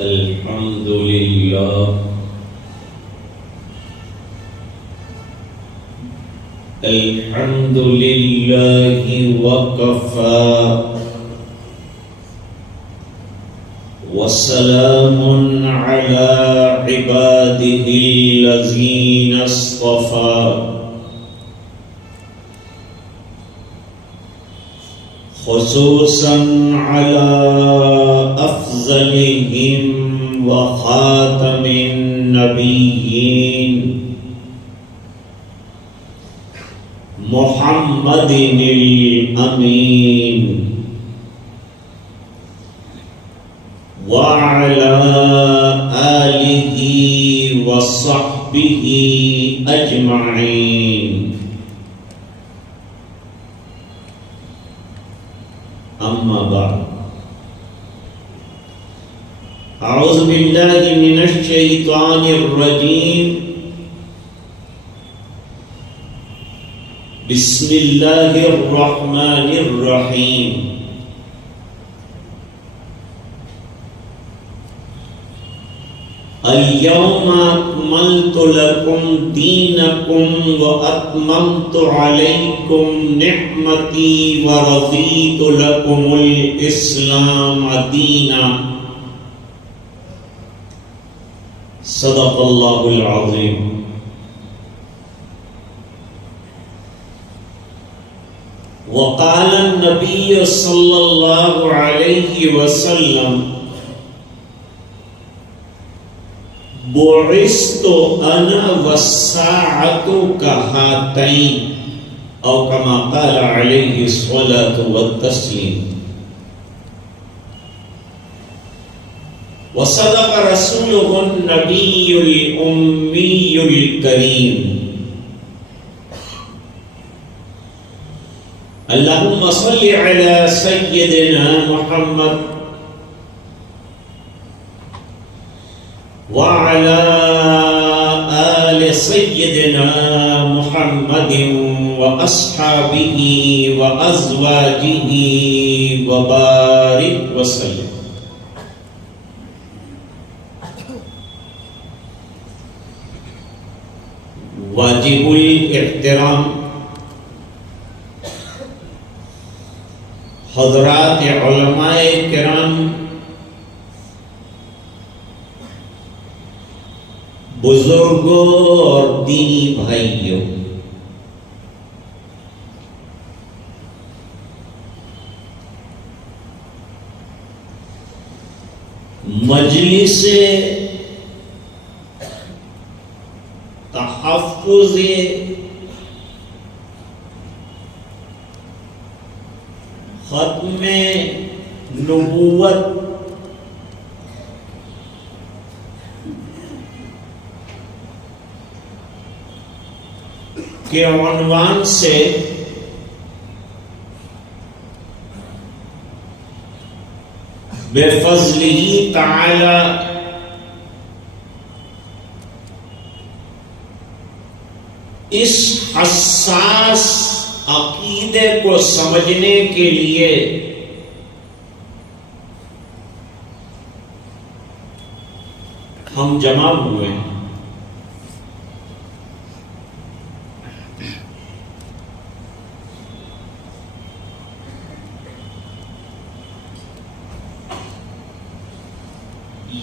الحمد لله الحمد لله وكفى وسلام على عباده الذين اصطفى خصوصا على أفضلهم وخاتم النبيين محمد الأمين وعلى آله وصحبه أجمعين أما بعد أعوذ بالله من الشيطان الرجيم بسم الله الرحمن الرحيم اليوم أكملت لكم دينكم وأتممت عليكم نعمتي ورضيت لكم الإسلام دينا صدق الله العظيم. وقال النبي صلى الله عليه وسلم بعثت أنا والساعة كهاتين أو كما قال عليه الصلاة والتسليم. وصدق رسوله النبي الأمي الكريم. اللهم صل على سيدنا محمد وعلى آل سيدنا محمد وأصحابه وأزواجه وبارك وسلم. واجب الاحترام حضرات علماء کرام، بزرگوں اور دینی بھائیوں، مجلس تحفظ ختم نبوت کے عنوان سے بفضلہ تعالی اس حساس عقیدے کو سمجھنے کے لیے ہم جمع ہوئے ہیں.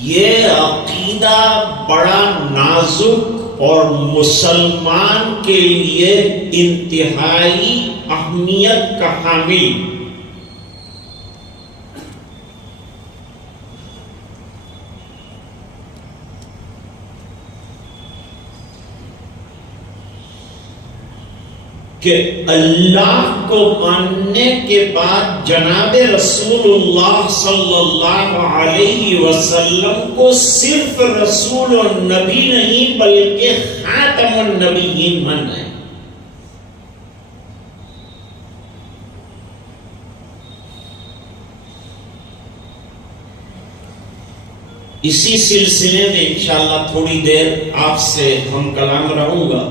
یہ عقیدہ بڑا نازک اور مسلمان کے لیے انتہائی اہمیت کا حامل. کہ اللہ کو ماننے کے بعد جناب رسول اللہ صلی اللہ علیہ وسلم کو صرف رسول و نبی نہیں بلکہ خاتم النبیین ماننا ہے. اسی سلسلے میں انشاءاللہ تھوڑی دیر آپ سے ہم کلام رہوں گا.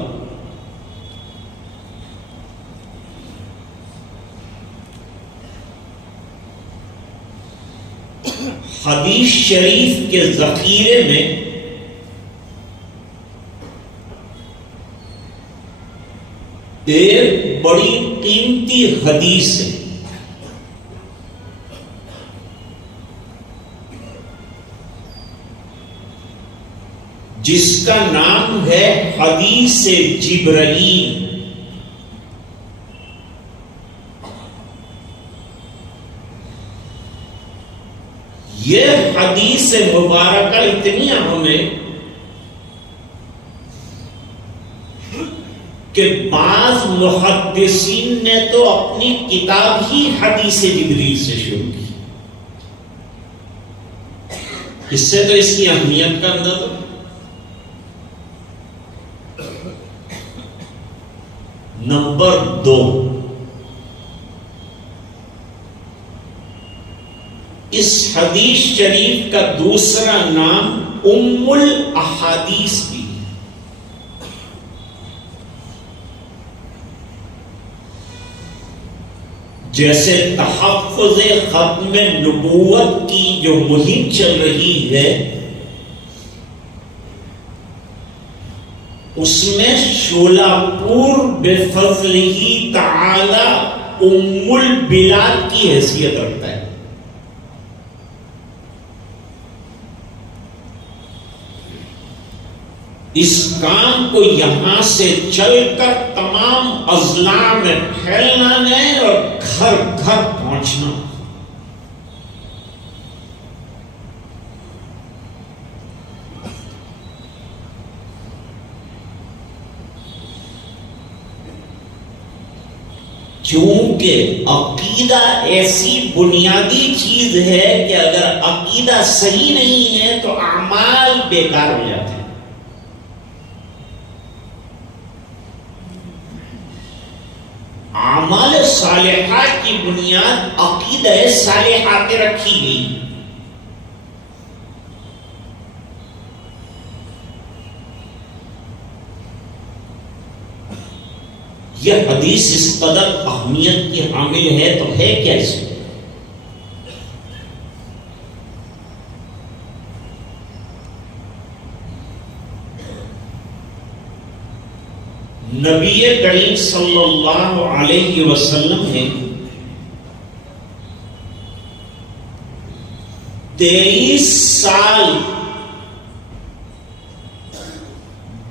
حدیث شریف کے ذخیرے میں ایک بڑی قیمتی حدیث ہے جس کا نام ہے حدیث جبرائیل۔ یہ حدیث مبارکہ اتنی اہم ہے کہ بعض محدثین نے تو اپنی کتاب ہی حدیث جبریل سے شروع کی۔ اس سے تو اس کی اہمیت کا اندازہ۔ نمبر 2، اس حدیث شریف کا دوسرا نام ام الاحادیث بھی۔ جیسے تحفظ ختم نبوت کی جو مہم چل رہی ہے، اس میں شولاپور بفضلہ تعالی ام البلاد کی حیثیت رکھتا ہے۔ اس کام کو یہاں سے چل کر تمام اضلاع میں پھیلنا ہے اور گھر گھر پہنچنا۔ چونکہ عقیدہ ایسی بنیادی چیز ہے کہ اگر عقیدہ صحیح نہیں ہے تو اعمال بیکار ہو جاتے ہیں۔ اعمال صالحہ کی بنیاد عقیدہ صالحہ پہ رکھی گئی۔ یہ حدیث اس قدر اہمیت کی حامل ہے تو ہے کیا اس میں؟ نبی کریم صلی اللہ علیہ وسلم نے 23 سال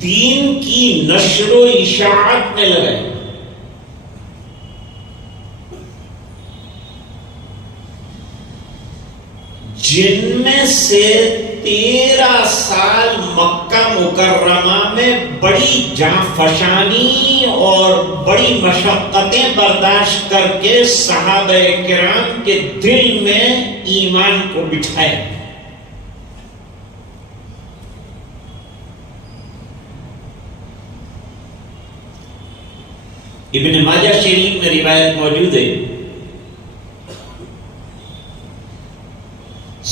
دین کی نشر و اشاعت میں لگائے۔ جن میں سے 13 سال مکہ مکرمہ میں بڑی جانفشانی اور بڑی مشقتیں برداشت کر کے صحابہ کرام کے دل میں ایمان کو بٹھایا۔ ابن ماجہ شریف میں روایت موجود ہے،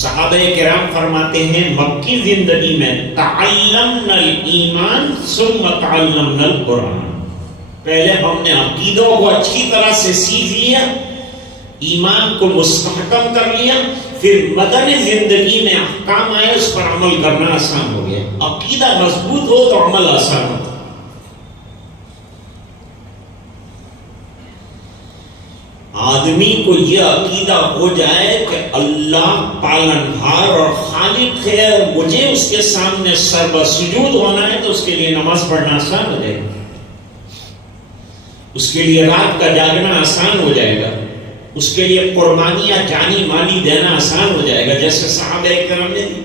صحابہ کرام فرماتے ہیں مکی زندگی میں تعلمنا الایمان ثم تعلمنا القرآن، پہلے ہم نے عقیدوں کو اچھی طرح سے سیکھ لیا، ایمان کو مستحکم کر لیا، پھر مدنی زندگی میں احکام آئے، اس پر عمل کرنا آسان ہو گیا۔ عقیدہ مضبوط ہو تو عمل آسان ہوتا۔ آدمی کو یہ عقیدہ ہو جائے کہ اللہ پالنہار اور خالق ہے اور مجھے اس کے سامنے سربسجود ہونا ہے، تو اس کے لیے نماز پڑھنا آسان ہو جائے گا، اس کے لیے رات کا جاگنا آسان ہو جائے گا، اس کے لیے قربانیاں جانی مالی دینا آسان ہو جائے گا، جیسے صحابہ کرام نے دی۔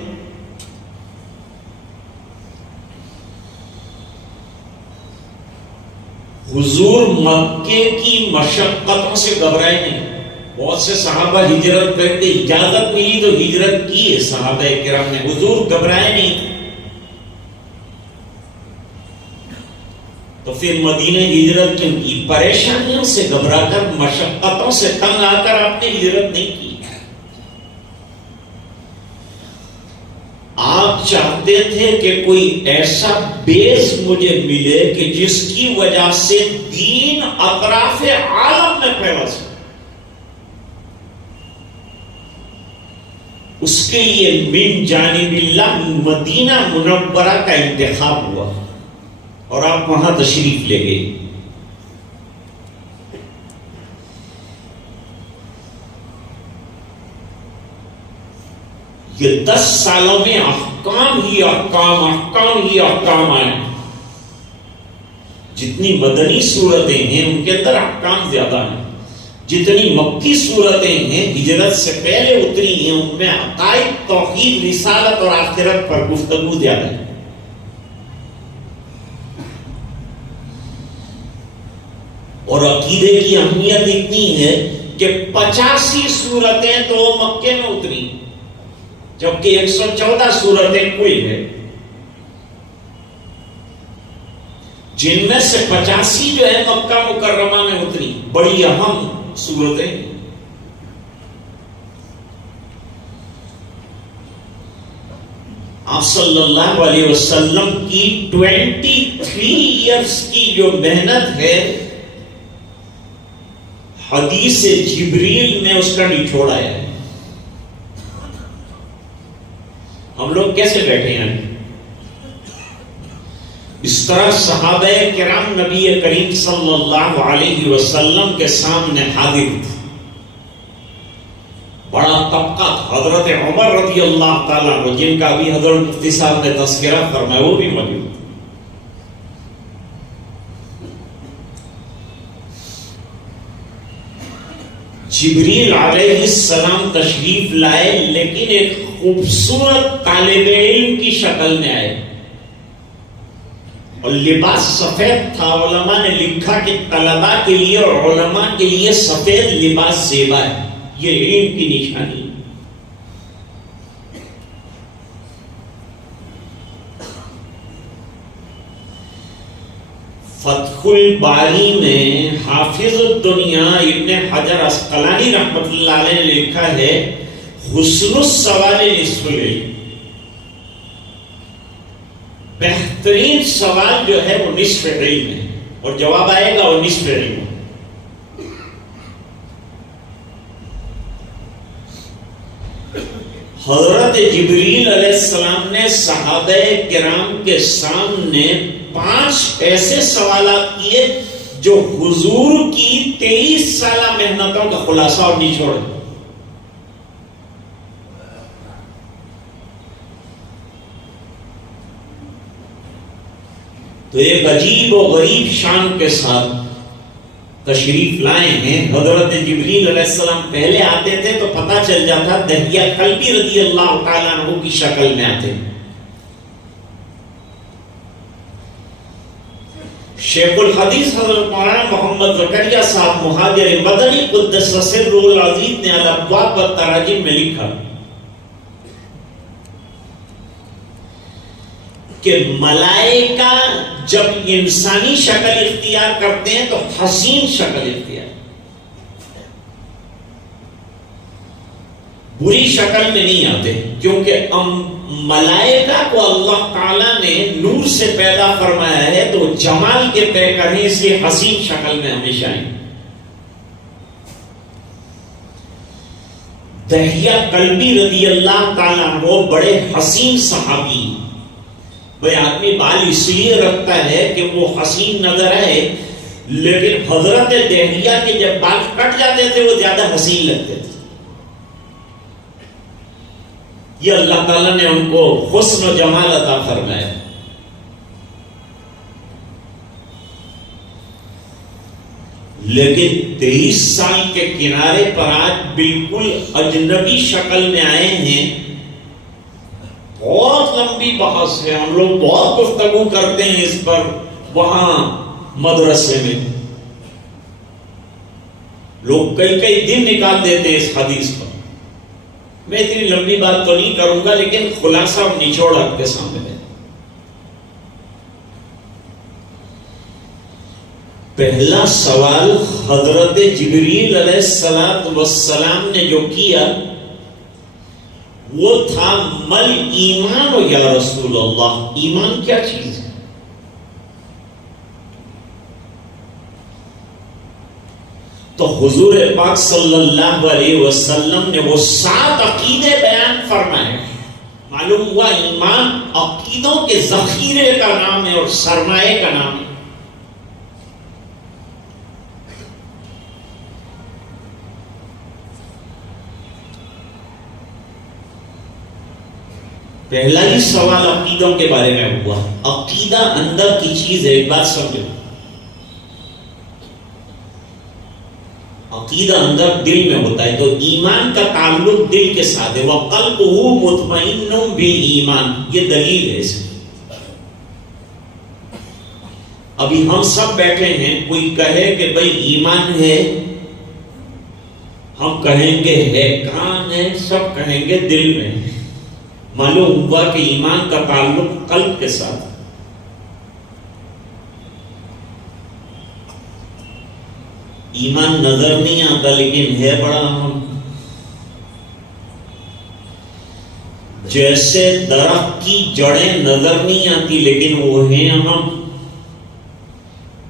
حضور مکے کی مشقتوں سے گھبرائے نہیں۔ بہت سے صحابہ ہجرت کر کے اجازت ملی تو ہجرت کی ہے صحابہ کرام نے، حضور گھبرائے نہیں۔ تو پھر مدینہ ہجرت کیوں کی؟ پریشانیوں سے گھبرا کر، مشقتوں سے تنگ آ کر آپ نے ہجرت نہیں کی۔ آپ چاہتے تھے کہ کوئی ایسا بیس مجھے ملے کہ جس کی وجہ سے دین اطراف عالم میں پھیلا سکے۔ اس کے لیے من جانب اللہ مدینہ منورہ کا انتخاب ہوا اور آپ وہاں تشریف لے گئے. یہ 10 سالوں میں احکام ہی احکام آئے. جتنی مدنی صورتیں ہیں ان کے اندر احکام زیادہ ہیں، جتنی مکی صورتیں ہیں ہجرت سے پہلے اتری ہیں ان میں عقائد، توحید، رسالت اور آخرت پر گفتگو زیادہ ہے. اور عقیدے کی اہمیت اتنی ہے کہ 85 صورتیں تو مکے میں اتری جبکہ 114 صورتیں کوئی ہے، جن میں سے 85 جو ہے مکہ مکرمہ میں اتری، بڑی اہم صورتیں. آپ صلی اللہ علیہ وسلم کی 23 ایئرز کی جو محنت ہے حدیث جبریل میں اس کا نچوڑا ہے. ہم لوگ کیسے بیٹھے ہیں؟ اس طرح صحابہ کرام نبی کریم صلی اللہ علیہ وسلم کے سامنے حاضر تھے. بڑا طبقہ حضرت عمر رضی اللہ تعالیٰ عنہ، جن کا بھی حضرت مفتی صاحب نے تذکرہ فرمایا، وہ بھی موجود. جبریل علیہ السلام تشریف لائے، لیکن ایک خوبصورت طالب علم کی شکل میں آئے اور لباس سفید تھا. علماء نے لکھا کہ طلباء کے لیے اور علماء کے لیے سفید لباس زیبا ہے، یہ علم کی نشانی. فتح الباری میں حافظ الدنیا ابن حجر عسقلانی رحمۃ اللہ علیہ نے لکھا ہے حسن السوال نصف العلم، بہترین سوال جو ہے وہ نصف علم ہے اور جواب آئے گا وہ نصف علم. حضرت جبریل علیہ السلام نے صحابہ کرام کے سامنے 5 ایسے سوالات کیے جو حضور کی 23 سالہ محنتوں کا خلاصہ اور نچوڑ ہے. تو ایک عجیب و غریب شان کے ساتھ تشریف لائے ہیں. حضرت جبریل علیہ السلام پہلے آتے تھے تو پتہ چل جاتا دہیہ کلبی رضی اللہ تعالیٰ عنہ کی شکل میں آتے. شیخ الحدیث حضرت مولانا محمد زکریا صاحب مہاجر مدنی قدس سرہ العزیز نے الابواب والتراجم میں لکھا کہ ملائکہ جب انسانی شکل اختیار کرتے ہیں تو حسین شکل اختیار، بری شکل میں نہیں آتے، کیونکہ ملائکہ کو اللہ تعالیٰ نے نور سے پیدا فرمایا ہے تو جمال کے پیکر ہیں، اس لیے حسین شکل میں ہمیشہ آئیں. دہیہ کلبی رضی اللہ تعالیٰ وہ بڑے حسین صحابی. بھئی آدمی بال اس لیے رکھتا ہے کہ وہ حسین نظر آئے، لیکن حضرت دہیہ کے جب بال کٹ جاتے تھے وہ زیادہ حسین لگتے تھے. یہ اللہ تعالیٰ نے ان کو حسن و جمال عطا فرمایا. لیکن 23 سال کے کنارے پر آج بالکل اجنبی شکل میں آئے ہیں. بہت لمبی بحث ہے، ہم لوگ بہت گفتگو کرتے ہیں اس پر وہاں مدرسے میں. لوگ کئی دن نکال دیتے ہیں اس حدیث پر. میں اتنی لمبی بات تو نہیں کروں گا، لیکن خلاصہ اور نچوڑ آپ کے سامنے ہے. پہلا سوال حضرت جبریل علیہ السلام نے جو کیا وہ تھا مل ایمان و یا رسول اللہ، ایمان کیا چیز ہے؟ تو حضور پاک صلی اللہ علیہ وسلم نے وہ 7 عقیدے بیان فرمائے. معلوم ہوا ایمان عقیدوں کے ذخیرے کا نام ہے اور سرمایہ کا نام ہے. پہلا ہی سوال عقیدوں کے بارے میں ہوا. عقیدہ اندر کی چیز ہے. ایک بات سمجھو, عقیدہ اندر دل میں ہوتا ہے, تو ایمان کا تعلق دل کے ساتھ ہے. وَقَلْبُهُ مُطْمَئِنٌ بِالْإِيمَانِ, یہ دلیل ہے اس کی. ابھی ہم سب بیٹھے ہیں, کوئی کہے کہ بھئی ایمان ہے, ہم کہیں گے ہے کہاں ہے, سب کہیں گے دل میں. معلوم ہوا کہ ایمان کا تعلق قلب کے ساتھ. ایمان نظر نہیں آتا لیکن ہے بڑا اہم. جیسے درخت کی جڑیں نظر نہیں آتی لیکن وہ ہیں اہم.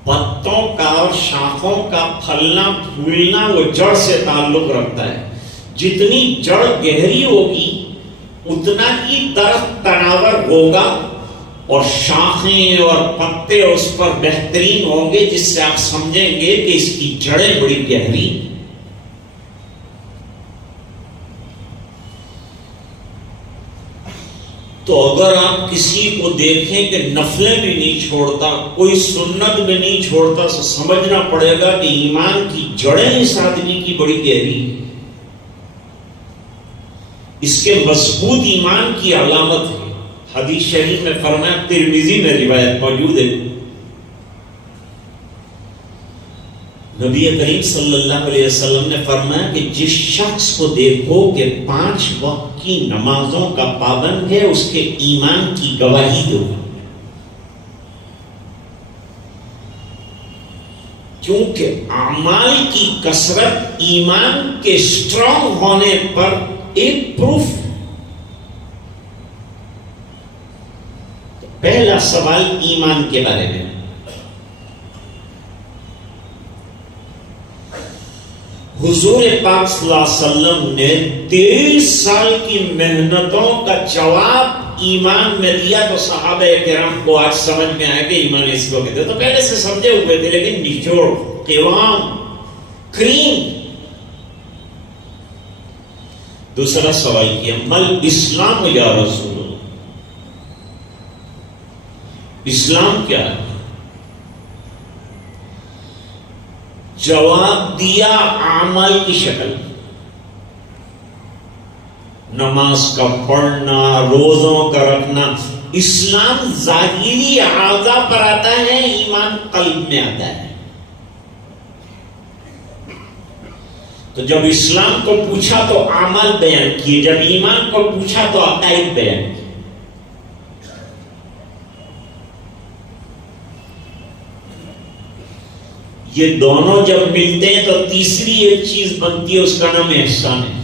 پتوں کا اور شاخوں کا پھلنا پھولنا وہ جڑ سے تعلق رکھتا ہے. جتنی جڑ گہری ہوگی اتنا ہی درخت تناور ہوگا اور شاخیں اور پتے اس پر بہترین ہوں گے, جس سے آپ سمجھیں گے کہ اس کی جڑیں بڑی گہری. تو اگر آپ کسی کو دیکھیں کہ نفلیں بھی نہیں چھوڑتا, کوئی سنت بھی نہیں چھوڑتا, تو سمجھنا پڑے گا کہ ایمان کی جڑیں اس آدمی کی بڑی گہری. اس کے مضبوط ایمان کی علامت ہے. حدیث شریف میں فرمایا, ترمذی میں روایت موجود ہے, نبی کریم صلی اللہ علیہ وسلم نے فرمایا کہ جس شخص کو دیکھو کہ 5 وقت کی نمازوں کا پابند ہے, اس کے ایمان کی گواہی دو. کیونکہ اعمال کی کثرت ایمان کے اسٹرانگ ہونے پر ایک پروف. پہلا سوال ایمان کے بارے میں. حضور پاک صلی اللہ علیہ وسلم نے 23 سال کی محنتوں کا جواب ایمان میں دیا. تو صحابہ کرام کو آج سمجھ میں آیا کہ ایمان اس کو کہتے ہیں. تو پہلے سے سمجھے ہوئے تھے لیکن نچوڑ, قوام, کریم. دوسرا سوال کیا, مل اسلام یا رسول اللہ, اسلام کیا ہے؟ جواب دیا اعمال کی شکل. نماز کا پڑھنا, روزوں کا رکھنا. اسلام ظاہری اعضاء پر آتا ہے, ایمان قلب میں آتا ہے. تو جب اسلام کو پوچھا تو اعمال بیان کیے, جب ایمان کو پوچھا تو عقائد بیان کیے. یہ دونوں جب ملتے ہیں تو تیسری ایک چیز بنتی ہے, اس کا نام احسان ہے.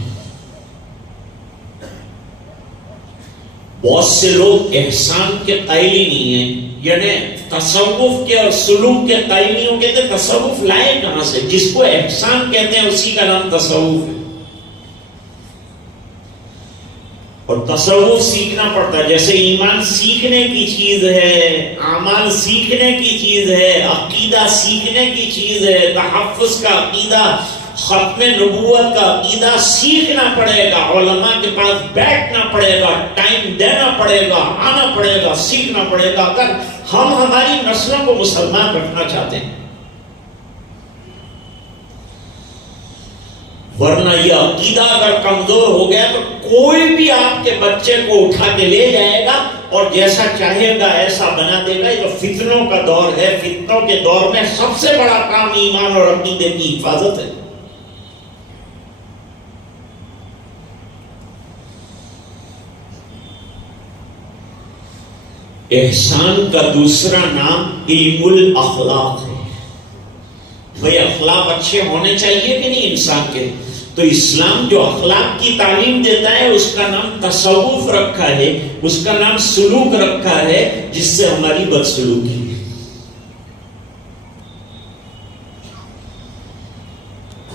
بہت سے لوگ احسان کے قائل ہی نہیں ہیں, یعنی تصوف کے اور سلوک کے قائل نہیں ہو. کہتے تصوف لائے کہاں سے؟ جس کو احسان کہتے ہیں اسی کا نام تصوف ہے. اور تصوف سیکھنا پڑتا ہے. جیسے ایمان سیکھنے کی چیز ہے, اعمال سیکھنے کی چیز ہے, عقیدہ سیکھنے کی چیز ہے. تحفظ کا عقیدہ, ختم نبوت کا عقیدہ سیکھنا پڑے گا. علماء کے پاس بیٹھنا پڑے گا, ٹائم دینا پڑے گا, آنا پڑے گا, سیکھنا پڑے گا, اگر ہم ہماری نسلوں کو مسلمان رکھنا چاہتے ہیں. ورنہ یہ عقیدہ اگر کمزور ہو گیا تو کوئی بھی آپ کے بچے کو اٹھا کے لے جائے گا اور جیسا چاہے گا ایسا بنا دے گا. یہ تو فتنوں کا دور ہے. فتنوں کے دور میں سب سے بڑا کام ایمان اور عقیدے کی حفاظت ہے. احسان کا دوسرا نام علم الاخلاق ہے. بھئی اخلاق اچھے ہونے چاہیے کہ نہیں انسان کے؟ تو اسلام جو اخلاق کی تعلیم دیتا ہے اس کا نام تصوف رکھا ہے, اس کا نام سلوک رکھا ہے, جس سے ہماری بدسلوکی ہے.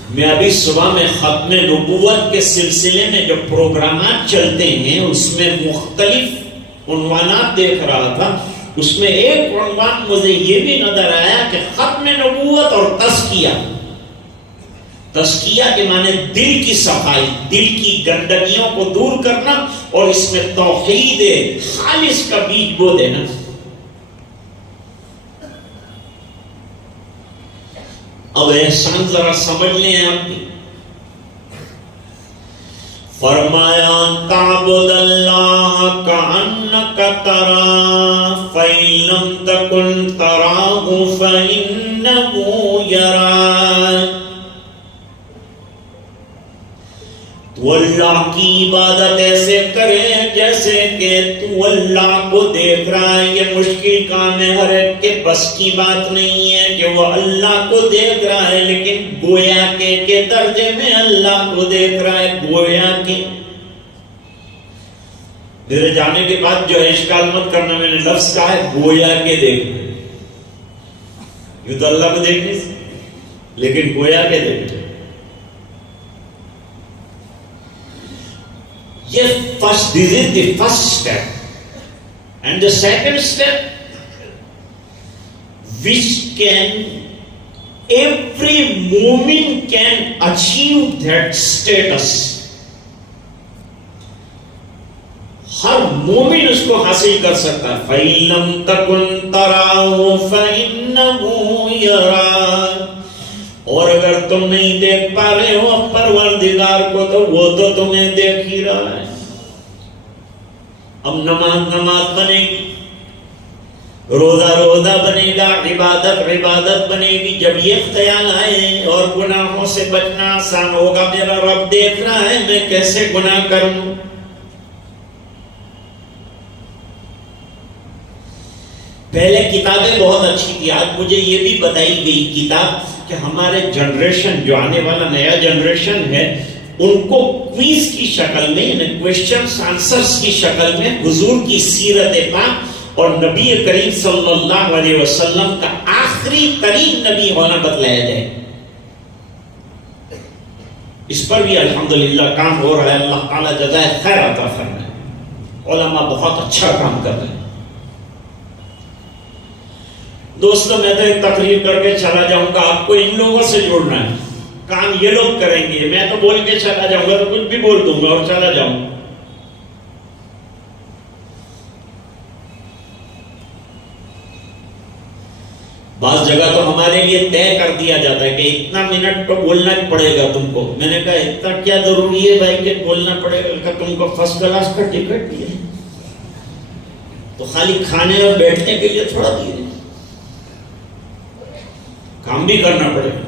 میں ابھی صبح میں ختم نبوت کے سلسلے میں جو پروگرامات چلتے ہیں اس میں مختلف عنوانات دیکھ رہا تھا. اس میں ایک عنوان مجھے یہ بھی نظر آیا کہ ختم نبوت اور تزکیہ. تزکیہ کے معنی دل کی صفائی، دل کی گندگیوں کو دور کرنا اور اس میں توحید خالص کا بیج بو دینا. اب احسان ذرا سمجھ لیں آپ بھی. فرمایا تعبد اللہ کأنک تراہ فإن لم تکن تراہ فإنہ یراک. تو اللہ کی عبادت ایسے کرے جیسے کہ تو اللہ کو دیکھ رہا ہے. یہ مشکل کام ہے، ہر ایک کے بس کی بات نہیں ہے کہ وہ اللہ کو دیکھ رہا ہے، لیکن گویا کے درجے میں اللہ کو دیکھ رہا ہے. گویا کے میرے جانے کے بعد جو اشکال مت کرنا، میں نے لفظ کہا ہے گویا کے دیکھنا. یوں تو اللہ کو دیکھنے سے، لیکن گویا کے دیکھنا. Yes, this is the first step. And the second step, which every mu'min can achieve that status. ہر مومن اس کو حاصل کر سکتا ہے. فَإِن لَمْ تَكُنْ تَرَاهُ فَإِنَّهُ يَرَاكَ. اور اگر تم نہیں دیکھ پا رہے ہو پروردگار کو تو وہ تو تمہیں دیکھ ہی رہا ہے. اب نماز بنے گی، روزہ بنے گا، عبادت بنے گی. جب یہ خیال آئے اور گناہوں سے بچنا آسان ہوگا، میرا رب دیکھ رہا ہے میں کیسے گناہ کروں. پہلے کتابیں بہت اچھی تھی. آج مجھے یہ بھی بتائی گئی کتاب کہ ہمارے جنریشن جو آنے والا نیا جنریشن ہے ان کو کوئز کی شکل میں، یعنی کوئسچنز آنسرز کی شکل میں حضور کی سیرت پاک اور نبی کریم صلی اللہ علیہ وسلم کا آخری ترین نبی ہونا بتلایا جائے. اس پر بھی الحمدللہ کام ہو رہا ہے. اللہ تعالیٰ جزائے خیر عطا فرمائے. علماء بہت اچھا کام کر رہے ہیں. دوستوں میں تو ایک تقریر کر کے چلا جاؤں گا، آپ کو ان لوگوں سے جوڑنا ہے. کام یہ لوگ کریں گے، میں تو بول کے چلا جاؤں گا تو کچھ بھی بول دوں گا اور چلا جاؤں. بعض جگہ تو ہمارے لیے طے کر دیا جاتا ہے کہ اتنا منٹ تو بولنا پڑے گا تم کو. میں نے کہا اتنا کیا ضروری ہے بھائی کہ بولنا پڑے گا؟ کہ تم کو فرسٹ کلاس کا ٹکٹ دیا تو خالی کھانے اور بیٹھنے کے لیے تھوڑا دیے، کام بھی کرنا پڑے گا.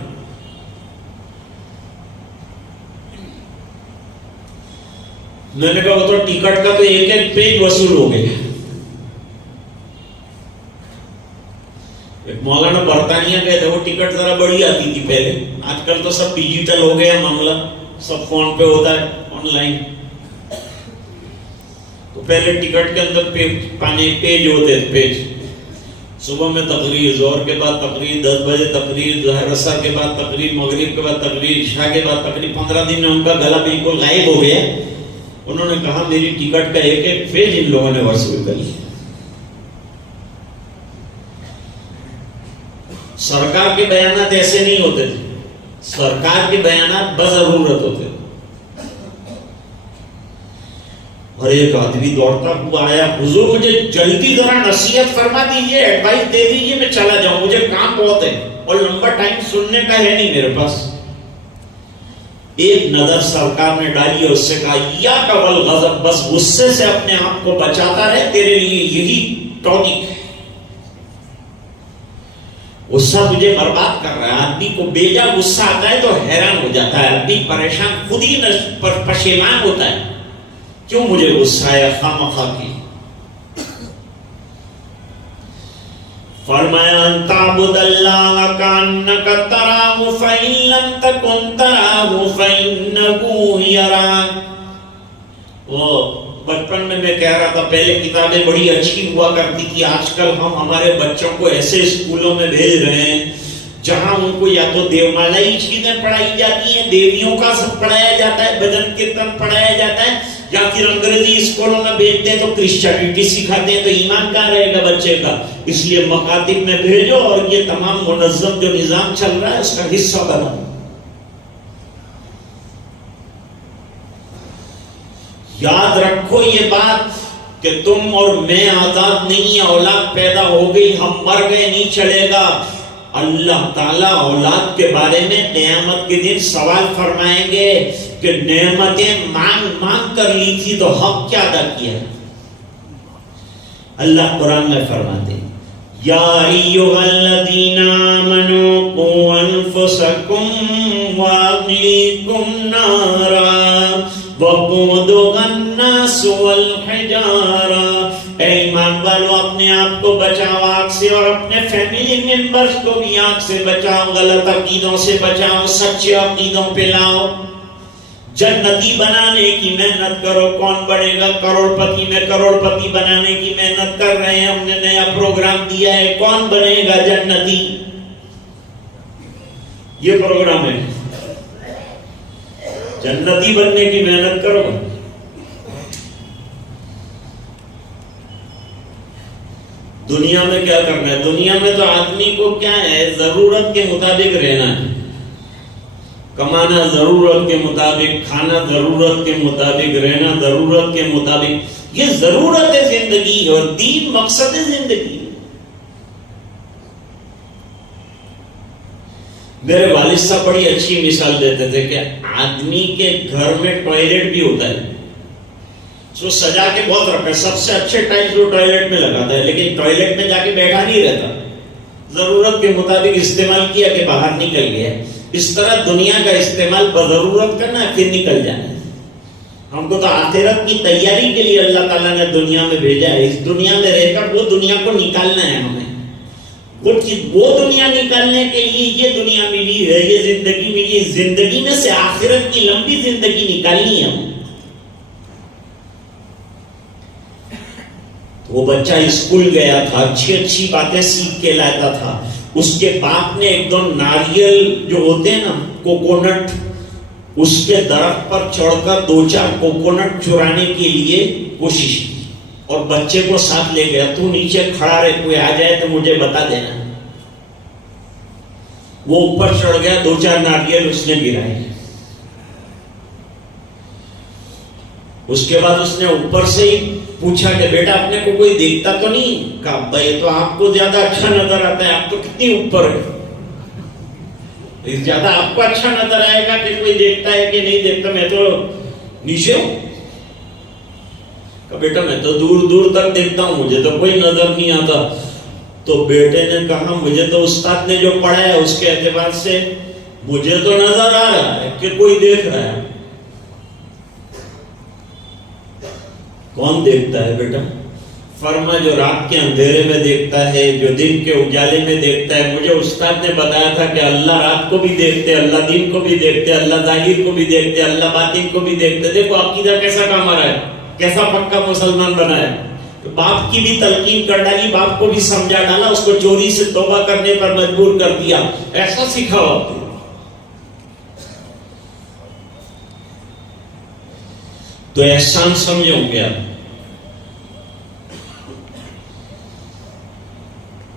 میں نے کہا وہ تو ٹکٹ کا تو ایک ایک پیج وصول ہو گیا. ایک مولانا برطانیہ گئے تھے، وہ ٹکٹ ذرا بڑی آتی تھی پہلے. آج کل تو سب ڈیجیٹل ہو گیا معاملہ، سب فون پہ ہوتا ہے، آن لائن. تو پہلے ٹکٹ کے اندر پیج ہوتے تھے، پیج. صبح میں تقریر، ظہر کے بعد تقریر، 10 بجے تقریر، ظہر اثر کے بعد تقریر، مغرب کے بعد تقریر، عشاء کے بعد تقریر. 15 دن میں ان کا گلا بالکل غائب ہو گیا. انہوں نے کہا میری ٹکٹ کا ایک ایک پیج ان لوگوں نے وصول کر لیا. سرکار کے بیانات ایسے نہیں ہوتے تھے. سرکار کے بیانات بضرورت ہوتے تھے. اور ایک آدمی دوڑتا ہوا آیا، حضور مجھے جلدی ذرا نصیحت فرما دیجئے، ایڈوائس دے دیجئے، میں چلا جاؤں، مجھے کام بہت ہے اور لمبا ٹائم سننے کا ہے نہیں میرے پاس. ایک نظر سرکار نے ڈالی اور اس سے کہا یا کا والغضب، بس غصے سے اپنے آپ کو بچاتا رہے، تیرے لیے یہی ٹاپک ہے. غصہ تجھے برباد کر رہا ہے. آدمی کو بیجا غصہ آتا ہے تو حیران ہو جاتا ہے، آدمی پریشان، خود ہی پشیمان ہوتا ہے، کیوں مجھے غصہ آیا خامخواہ کی. فرمایا ان تعبد اللہ کانک تراہ فإن لم تکن تراہ فإنہ یراک. وہ بچپن میں کہہ رہا تھا پہلے کتابیں بڑی اچھی ہوا کرتی تھی. آج کل ہم ہمارے بچوں کو ایسے اسکولوں میں بھیج رہے ہیں جہاں ان کو یا تو دیومالائی چیزیں پڑھائی جاتی ہیں، دیویوں کا سب پڑھایا جاتا ہے، بھجن کیرتن پڑھایا جاتا ہے، یا پھر انگریزی اسکولوں میں بھیجتے ہیں تو کرسچینٹی سکھاتے ہیں، تو ایمان کہاں رہے گا بچے کا؟ اس لیے مکاتب میں بھیجو اور یہ تمام منظم جو نظام چل رہا ہے اس کا حصہ بناؤ۔ یاد رکھو یہ بات کہ تم اور میں آزاد نہیں ہیں، اولاد پیدا ہو گئی، ہم مر گئے نہیں چلے گا۔ اللہ تعالیٰ اولاد کے بارے میں قیامت کے دن سوال فرمائیں گے کہ نعمتیں مانگ مانگ کر لی تھی تو حق کیا ادا کیا؟ اللہ قرآن میں فرماتے ہیں یا ایھا الذین آمنوا قوا انفسکم واہلیکم نارا وقودها الناس والحجارہ، اے ایمان والو اپنے آپ کو بچاؤ آگ سے اور اپنے فیملی ممبرز کو بھی آگ سے بچاؤ، غلط عقیدوں سے بچاؤ، سچے عقیدوں پہ لاؤ۔ جنتی بنانے کی محنت کرو، کون بڑھے گا کروڑ پتی میں؟ کروڑ پتی بنانے کی محنت کر رہے ہیں، ہم نے نیا پروگرام دیا ہے، کون بنے گا جنتی؟ یہ پروگرام ہے، جنتی بننے کی محنت کرو۔ دنیا میں کیا کرنا ہے؟ دنیا میں تو آدمی کو کیا ہے، ضرورت کے مطابق رہنا ہے، کمانا ضرورت کے مطابق، کھانا ضرورت کے مطابق، رہنا ضرورت کے مطابق، یہ ضرورت ہے زندگی، اور دین مقصد ہے زندگی۔ میرے والد صاحب بڑی اچھی مثال دیتے تھے کہ آدمی کے گھر میں ٹوائلٹ بھی ہوتا ہے، جو سجا کے بہت رکھا ہے، سب سے اچھے ٹائلز وہ ٹوائلٹ میں لگاتا ہے، لیکن ٹوائلٹ میں جا کے بیٹھا نہیں رہتا، ضرورت کے مطابق استعمال کیا کہ باہر نکل گیا۔ اس طرح دنیا کا استعمال بضرورت کرنا ہے، پھر نکل جانا ہے۔ ہم کو تو آخرت کی تیاری کے لیے اللہ تعالیٰ نے دنیا میں بھیجا ہے، اس دنیا میں رہ کر وہ دنیا کو نکالنا ہے ہمیں، وہ دنیا نکالنے کے لیے یہ دنیا ملی ہے، یہ زندگی ملی ہے، زندگی میں سے آخرت کی لمبی زندگی نکالنی ہے ہمیں۔ وہ بچہ اسکول گیا تھا، اچھی اچھی باتیں سیکھ کے لاتا تھا، اس کے باپ نے ایک دم ناریل جو ہوتے ہیں نا کوکونٹ، اس کے درخت پر چڑھ کر 2-4 کوکونٹ چرانے کے لیے کوشش کی اور بچے کو ساتھ لے گیا، تو نیچے کھڑا رہے، کوئی آ جائے تو مجھے بتا دینا۔ وہ اوپر چڑھ گیا، 2-4 ناریل اس نے گرائے، اس کے بعد اس نے اوپر سے ہی پوچھا کہ بیٹا اپنے کو کوئی دیکھتا تو نہیں؟ کہا بھائی تو آپ کو زیادہ اچھا نظر آتا ہے، آپ تو کتنی اوپر ہے، زیادہ آپ کو اچھا نظر آئے گا کہ کوئی دیکھتا ہے کہ نہیں دیکھتا، میں تو نیچے ہوں۔ کہا بیٹا میں تو دور دور تک دیکھتا ہوں، مجھے تو کوئی نظر نہیں آتا۔ تو بیٹے نے کہا مجھے تو استاد نے جو پڑھایا اس کے اعتبار سے مجھے تو نظر آ رہا ہے کہ کوئی دیکھ رہا ہے۔ کون دیکھتا ہے بیٹا؟ فرما جو رات کے اندھیرے میں دیکھتا ہے، جو دن کے اجالے میں دیکھتا ہے۔ مجھے استاد نے بتایا تھا کہ اللہ رات کو بھی دیکھتے، اللہ دن کو بھی دیکھتے، اللہ ظاہر کو بھی دیکھتے، اللہ باطن کو بھی دیکھتے۔ دیکھو عقیدہ کیسا کام آ رہا ہے، کیسا پکا مسلمان بنا ہے۔ باپ کی بھی تلقین کر ڈالی، باپ کو بھی سمجھا ڈالا، اس کو چوری سے توبہ کرنے پر مجبور کر دیا، ایسا سکھا ہوا۔ تو احسان سمجھو گے آپ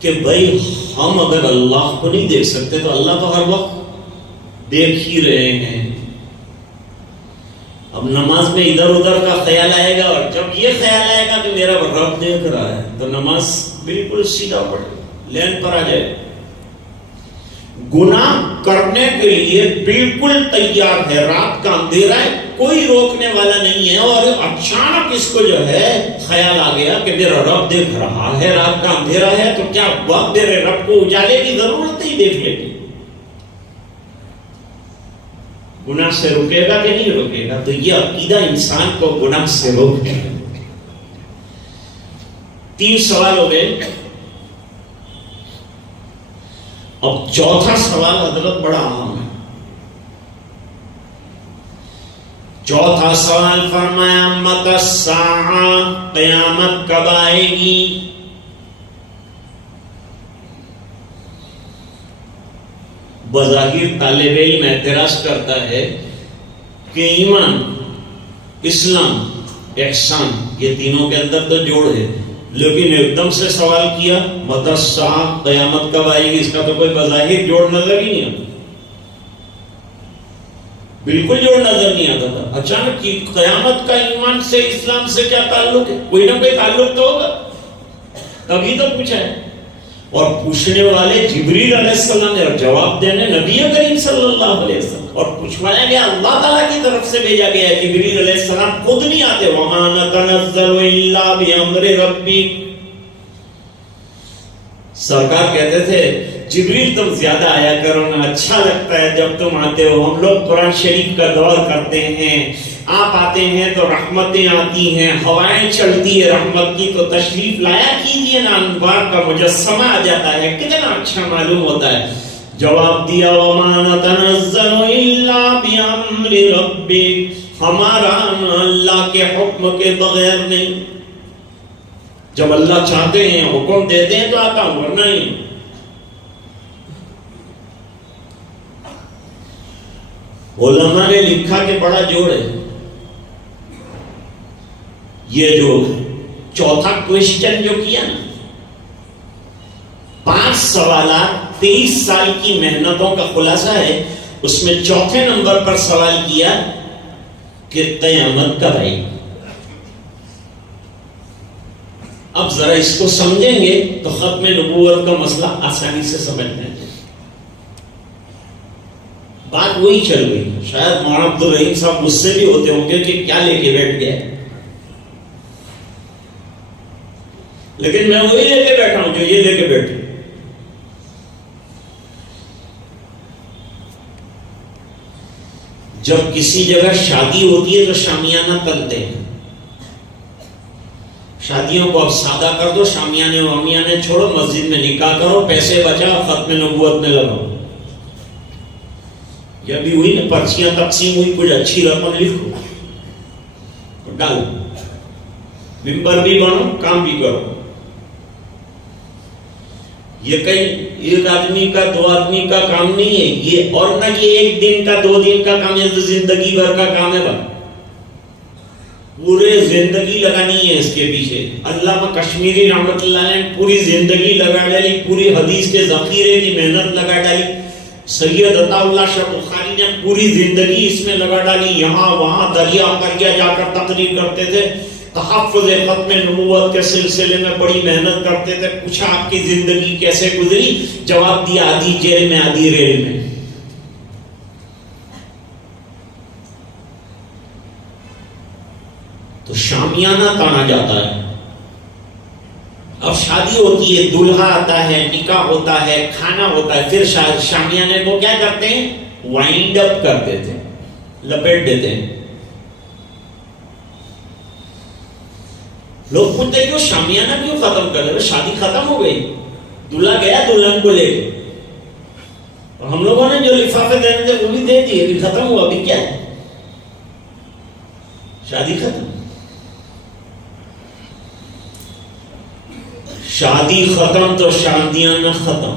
کہ بھائی ہم اگر اللہ کو نہیں دیکھ سکتے تو اللہ تو ہر وقت دیکھ ہی رہے ہیں۔ اب نماز میں ادھر ادھر کا خیال آئے گا، اور جب یہ خیال آئے گا کہ میرا رب دیکھ رہا ہے تو نماز بالکل سیدھا پڑے، لین پر آ جائے۔ گناہ کرنے کے لیے بالکل تیار ہے، رات کا اندھیرا ہے، کوئی روکنے والا نہیں ہے، اور اچانک اس کو جو ہے خیال آ گیا کہ میرا رب دیکھ رہا ہے، رات کا اندھیرا ہے، تو کیا وقت میرے رب کو اجالے کی ضرورت نہیں، دیکھ لے گی۔ گناہ سے روکے گا کہ نہیں روکے گا؟ تو یہ عقیدہ انسان کو گناہ سے روکے گا۔ 3 سوال ہو گئے، اب چوتھا سوال حضرت بڑا اہم ہے۔ چوتھا سوال فرمایا متی الساعہ، قیامت کب آئے گی؟ بظاہر طالب علم اعتراض کرتا ہے کہ ایمان، اسلام، احسان، یہ تینوں کے اندر تو جوڑ ہے، لیکن ایک دم سے سوال کیا متی الساعہ، قیامت کب آئے گی، اس کا تو کوئی بظاہر جوڑ نظر ہی نہیں آتا، بالکل جوڑ نظر نہیں آتا تھا۔ اچانک کی قیامت کا ایمان سے اسلام سے کیا تعلق ہے؟ کوئی نہ کوئی تعلق تو ہوگا، تبھی تو پوچھا ہے۔ اور پوچھنے والے جبریل علیہ السلام نے، اور جواب دینے نبی کریم صلی اللہ علیہ وسلم، اور پوچھوایا گیا اللہ تعالیٰ کی طرف سے بھیجا گیا ہے۔ جبریل علیہ السلام خود نہیں آتے، وَمَا نَتَنَزَّلُ إِلَّا بِأَمْرِ رَبِّكَ۔ سرکار کہتے تھے جبریل تم زیادہ آیا کرو نا، اچھا لگتا ہے جب تم آتے ہو، ہم لوگ قرآن شریف کا دور کرتے ہیں، آپ آتے ہیں تو رحمتیں آتی ہیں، ہوائیں چلتی ہے رحمت کی، تو تشریف لایا کیجئے نا، انوار کا مجسمہ آ جاتا ہے، کتنا اچھا معلوم ہوتا ہے۔ جواب دیا وَمَا نَتَنَزَّلُ إِلَّا بِأَمْرِ رَبِّكَ، ہمارا اللہ کے حکم کے بغیر نہیں، جب اللہ چاہتے ہیں حکم دیتے ہیں تو آتا ہوں، ورنہ نہیں۔ علماء نے لکھا کہ بڑا جوڑ ہے، یہ جو چوتھا کوشچن جو کیا نا، 5 سوالات 23 سال کی محنتوں کا خلاصہ ہے، اس میں چوتھے نمبر پر سوال کیا کہ قیامت کب آئے گی۔ اب ذرا اس کو سمجھیں گے تو ختم نبوت کا مسئلہ آسانی سے سمجھ میں آئے۔ بات وہی چل گئی، شاید مولانا عبد الرحیم صاحب مجھ سے بھی ہوتے ہوں گے کہ کیا لے کے بیٹھ گئے، لیکن میں وہی لے کے بیٹھا ہوں جو یہ لے کے بیٹھے۔ جب کسی جگہ شادی ہوتی ہے تو شامیانہ کرتے ہیں، شادیوں کو اب سادہ کر دو، شامیانے وامیانے چھوڑو، مسجد میں نکاح کرو، پیسے بچاؤ، ختم نبوت میں لگاؤ۔ یہ بھی ہوئی نا، پرچیاں تقسیم ہوئی، کچھ اچھی رقم لکھو ڈالو، ممبر بھی بنو، کام بھی کرو۔ یہ کہیں ایک آدمی کا 2 آدمی کا کام نہیں ہے یہ، اور نہ یہ 1 دن کا 2 دن کا کام ہے، تو زندگی بھر کا کام ہے بھائی، پورے زندگی لگانی ہے اس کے پیچھے۔ علامہ کشمیری رحمت اللہ نے پوری زندگی لگا ڈالی، پوری حدیث کے ذخیرے کی محنت لگا ڈالی، سید عطا اللہ شاہ بخاری نے پوری زندگی اس میں لگا ڈالی، یہاں وہاں دریا دریا جا کر تقریر کرتے تھے، تحفظ ختم نبوت کے سلسلے میں بڑی محنت کرتے تھے۔ پوچھا آپ کی زندگی کیسے گزری؟ جواب دیا آدھی جیل میں آدھی ریل میں۔ تو شامیانہ تانا جاتا ہے۔ اب شادی ہوتی ہے، دولہا آتا ہے، نکاح ہوتا ہے، کھانا ہوتا ہے، پھر شامیانے کو کیا کرتے ہیں؟ وائنڈ اپ کر دیتے ہیں، لپیٹ دیتے ہیں۔ لوگ پوچھتے ہیں کیوں شامیانہ کیوں ختم کر دے؟ شادی ختم ہو گئی، دولہا گیا دلہن کو لے کے، اور ہم لوگوں نے جو لفافے دینے تھے وہ بھی دے دیے، ابھی ختم ہوا، ابھی کیا ہے؟ شادی ختم۔ شادی ختم تو شادیاں ختم۔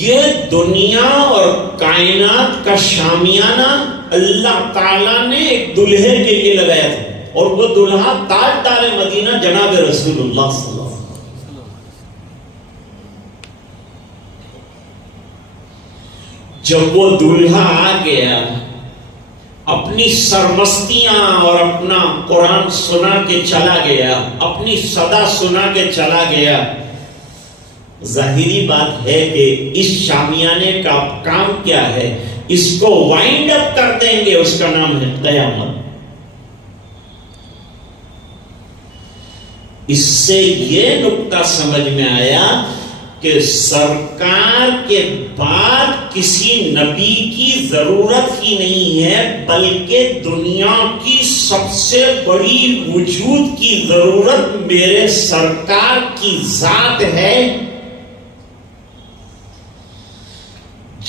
یہ دنیا اور کائنات کا شامیانہ اللہ تعالیٰ نے ایک دلہے کے لیے لگایا تھا، اور وہ دلہا تاجدار مدینہ جناب رسول اللہ صلی اللہ علیہ وسلم۔ جب وہ دلہا آ گیا، اپنی سرمستیاں اور اپنا قرآن سنا کے چلا گیا، اپنی صدا سنا کے چلا گیا، ظاہری بات ہے کہ اس شامیانے کا کام کیا ہے؟ اس کو وائنڈ اپ کر دیں گے، اس کا نام ہے قیامت۔ اس سے یہ نقطہ سمجھ میں آیا کہ سرکار کے بعد کسی نبی کی ضرورت ہی نہیں ہے، بلکہ دنیا کی سب سے بڑی وجود کی ضرورت میرے سرکار کی ذات ہے۔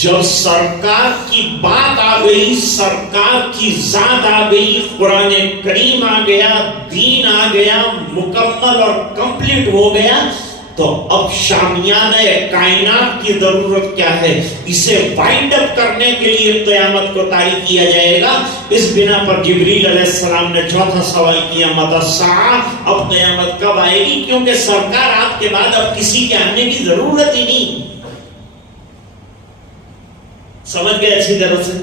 جب سرکار کی بات آ گئی، سرکار کی ذات آ گئی، قرآن کریم آ گیا، دین آ گیا، مکمل اور کمپلیٹ ہو گیا، تو اب شامیانہ کائنات کی ضرورت کیا ہے؟ اسے وائنڈ اپ کرنے کے لیے قیامت کو طاری کیا جائے گا. اس بنا پر جبریل علیہ السلام نے چوتھا سوال کیا متی الساعہ، اب قیامت کب آئے گی؟ کیونکہ سرکار آپ کے بعد اب کسی کے آنے کی ضرورت ہی نہیں. سمجھ گئے اچھی طرح سے؟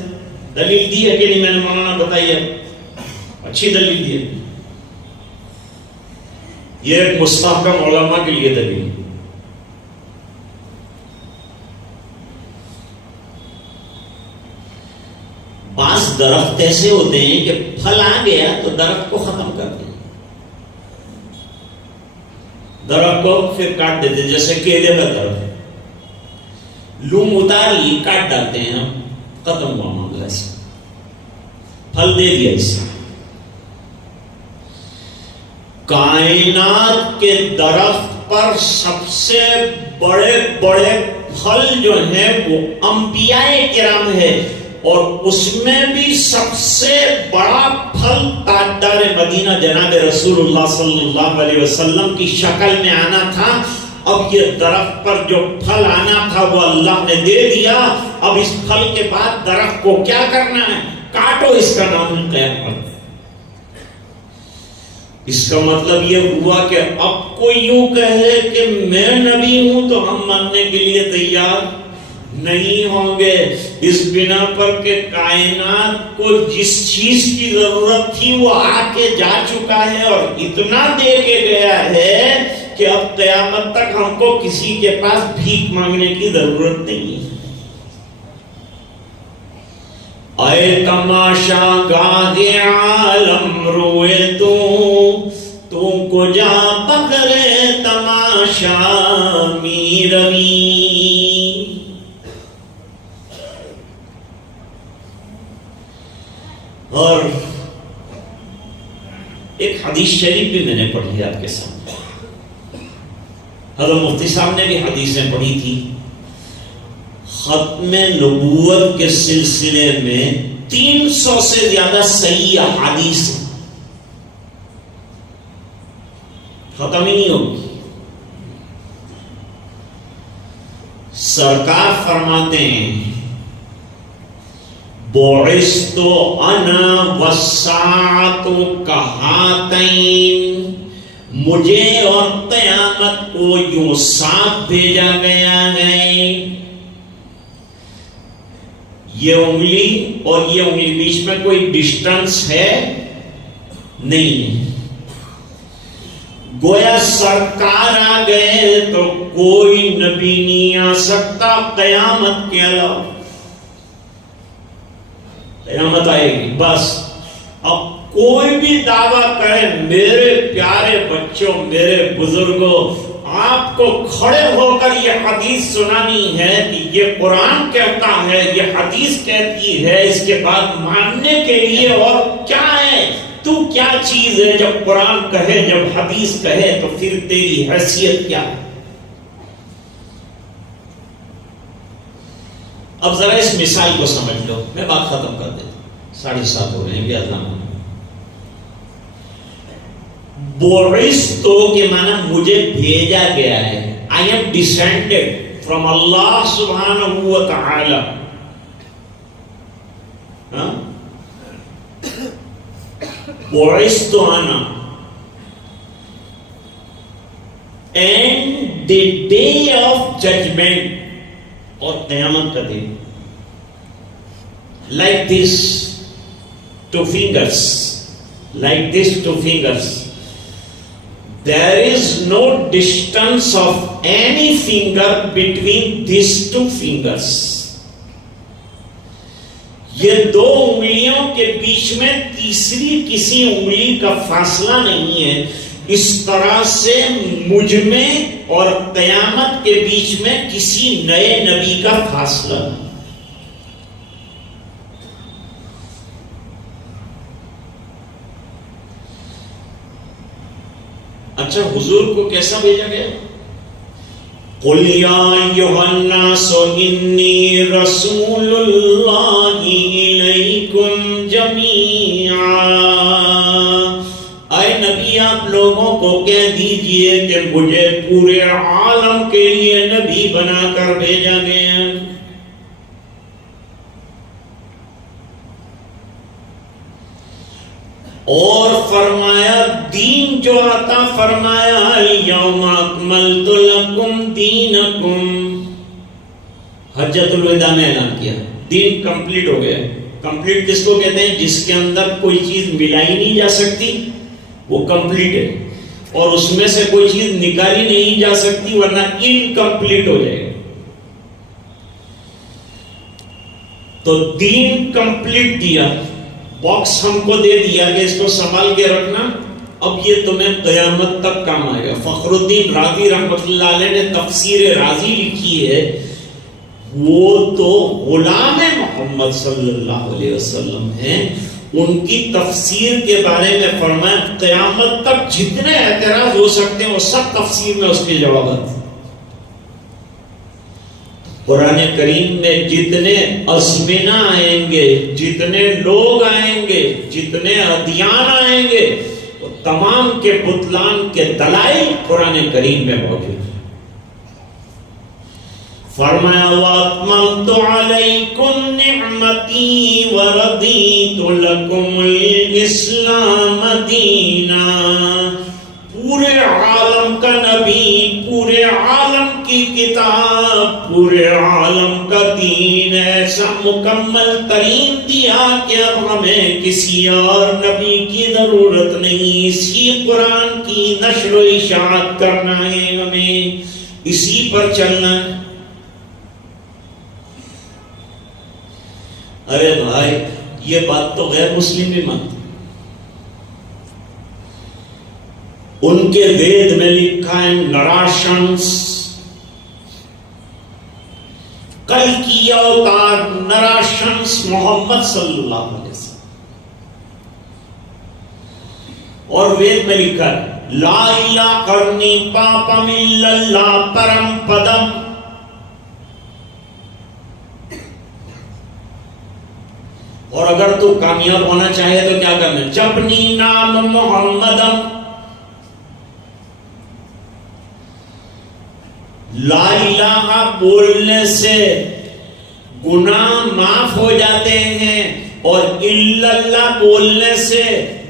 دلیل دی ہے کہ نہیں؟ میں نے مولانا بتائی ہے، اچھی دلیل دی ہے. یہ ایک مستحکم علماء کے لیے دلیل. بعض درخت ایسے ہوتے ہیں کہ پھل آ گیا تو درخت کو ختم کر دیں، درخت کو پھر کاٹ دیتے. جیسے کیلے کا درخت، لوم اتار لی، کاٹ ڈالتے ہیں، ہم ختم ہوا معاملہ سے، پھل دے دیا اس سے. کائنات کے درخت پر سب سے بڑے بڑے پھل جو ہیں وہ انبیاء کرام ہے، اور اس میں بھی سب سے بڑا پھل تاجدار مدینہ جناب رسول اللہ صلی اللہ علیہ وسلم کی شکل میں آنا تھا. اب یہ درخت پر جو پھل آنا تھا وہ اللہ نے دے دیا. اب اس پھل کے بعد درخت کو کیا کرنا ہے؟ کاٹو، اس کا نام قیامت. اس کا مطلب یہ ہوا کہ اب کوئی یوں کہے کہ میں نبی ہوں تو ہم ماننے کے لیے تیار نہیں ہوں گے. اس بنا پر کہ کائنات کو جس چیز کی ضرورت تھی وہ آ کے جا چکا ہے، اور اتنا دے کے گیا ہے کہ اب قیامت تک ہم کو کسی کے پاس بھیک مانگنے کی ضرورت نہیں ہے. اے تماشا گاہ عالم روئے تو کجا پکڑے تماشا میروی. اور ایک حدیث شریف بھی میں نے پڑھی آپ کے سامنے. حضرت مفتی صاحب نے بھی حدیثیں پڑھی تھی. ختم نبوت کے سلسلے میں 300 سے زیادہ صحیح احادیث ختم ہی نہیں ہوگی. سرکار فرماتے ہیں بعثت انا والساعۃ کہاتین، مجھے اور قیامت کو یوں ساتھ بھیجا گیا ہے. یہ انگلی اور یہ انگلی بیچ میں کوئی ڈسٹنس ہے نہیں. گویا سرکار آ گئے تو کوئی نبی نہیں آ سکتا قیامت کے علاوہ. قیامت آئے گی بس. اب کوئی بھی دعویٰ کرے میرے پیارے بچوں، میرے بزرگوں، آپ کو کھڑے ہو کر یہ حدیث سنانی ہے کہ یہ قرآن کہتا ہے، یہ حدیث کہتی ہے، اس کے بعد ماننے کے لیے اور کیا ہے؟ تو کیا چیز ہے؟ جب قرآن کہے، جب حدیث کہے تو پھر تیری حیثیت کیا ہے؟ اب ذرا اس مثال کو سمجھ لو، میں بات ختم کر دیتا ہوں، 7:30 ہو رہے ہیں بھی. اللہ بعثت کے معنی مجھے بھیجا گیا ہے. I am descended from Allah subhanahu wa ta'ala. بعثت انا. And the day of judgment, اور قیامت کا دن. Like this, 2 fingers. Like this, 2 fingers. There is no distance of any finger between these 2 fingers. یہ 2 انگلیوں کے بیچ میں تیسری کسی انگلی کا فاصلہ نہیں ہے. اس طرح سے مجھ میں اور قیامت کے بیچ میں کسی نئے نبی کا فاصلہ نہیں. اچھا، حضور کو کیسا بھیجا گیا؟ قُلْ يَا أَيُّهَا النَّاسُ إِنِّي رَسُولُ اللَّهِ إِلَيْكُمْ جَمِيعًا. اے نبی، آپ لوگوں کو کہہ دیجئے کہ مجھے پورے عالم کے لیے نبی بنا کر بھیجا گیا. اور فرمایا دین جو عطا فرمایا الیوم اکملت لکم دینکم، حجۃ الوداع میں اعلان کیا دین کمپلیٹ ہو گیا. کمپلیٹ کس کو کہتے ہیں؟ جس کے اندر کوئی چیز ملائی نہیں جا سکتی وہ کمپلیٹ ہے، اور اس میں سے کوئی چیز نکالی نہیں جا سکتی ورنہ انکمپلیٹ ہو جائے گا. تو دین کمپلیٹ دیا، باکس ہم کو دے دیا کہ اس کو سنبھال کے رکھنا، اب یہ تمہیں قیامت تک کام آئے گا. فخر الدین رازی رحمۃ اللہ علیہ نے تفسیر رازی لکھی ہے، وہ تو غلام محمد صلی اللہ علیہ وسلم ہیں. ان کی تفسیر کے بارے میں فرمایا قیامت تک جتنے اعتراض ہو سکتے ہیں وہ سب تفسیر میں اس کے جوابات. قرآن کریم میں جتنے ازمنہ آئیں گے، جتنے لوگ آئیں گے، جتنے ادیان آئیں گے، وہ تمام کے بطلان کے دلائل قرآن کریم میں موجود ہیں. فرمایا وَأَتْمَمْتُ عَلَيْكُمْ نِعْمَتِي وَرَضِيتُ لَكُمُ الْإِسْلَامَ دِينًا. پورے عالم کا نبی، پورے عالم کی کتاب، پورے عالم کا دین ایسا مکمل ترین دیا کہ اب ہمیں کسی اور نبی کی ضرورت نہیں. اسی قرآن کی نشر و اشاعت کرنا ہے، ہمیں اسی پر چلنا ہے. ارے بھائی یہ بات تو غیر مسلم بھی مانتے. ان کے وید میں لکھا ہے نراشنس، کل کی اوتار نراشنس محمد صلی اللہ علیہ وسلم. اور وید میں لکھا ہے لا الہ کرنی پاپم اللہ پرم پدم. اور اگر تو کامیاب ہونا چاہے تو کیا کرنا؟ جپنی نام محمدم. لا الہ بولنے سے گناہ معاف ہو جاتے ہیں، اور الا اللہ بولنے سے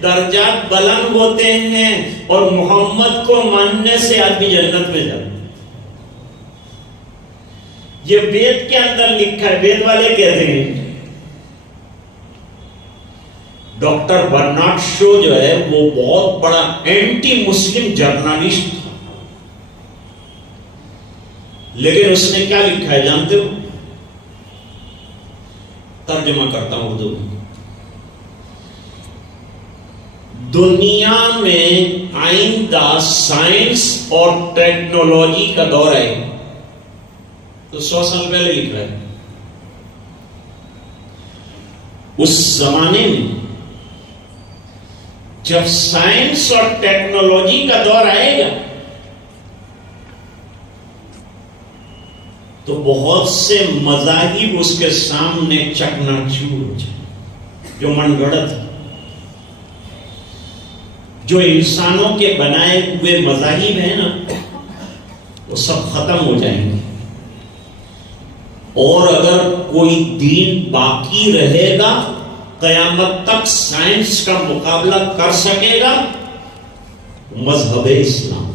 درجات بلند ہوتے ہیں، اور محمد کو ماننے سے آدمی جنت میں جاتا ہے. یہ وید کے اندر لکھا ہے. وید والے کہتے ہیں ڈاکٹر برنارڈ شو جو ہے وہ بہت بڑا اینٹی مسلم جرنلسٹ تھا، لیکن اس نے کیا لکھا ہے جانتے ہو؟ ترجمہ کرتا ہوں اردو میں. دنیا میں آئندہ سائنس اور ٹیکنالوجی کا دور ہے، تو 100 سال پہلے لکھا ہے. اس زمانے میں جب سائنس اور ٹیکنالوجی کا دور آئے گا تو بہت سے مذاہب اس کے سامنے چکنا چور ہو جائیں. جو من گڑت جو انسانوں کے بنائے ہوئے مذاہب ہیں نا، وہ سب ختم ہو جائیں گے. اور اگر کوئی دین باقی رہے گا قیامت تک سائنس کا مقابلہ کر سکے گا، مذہب اسلام.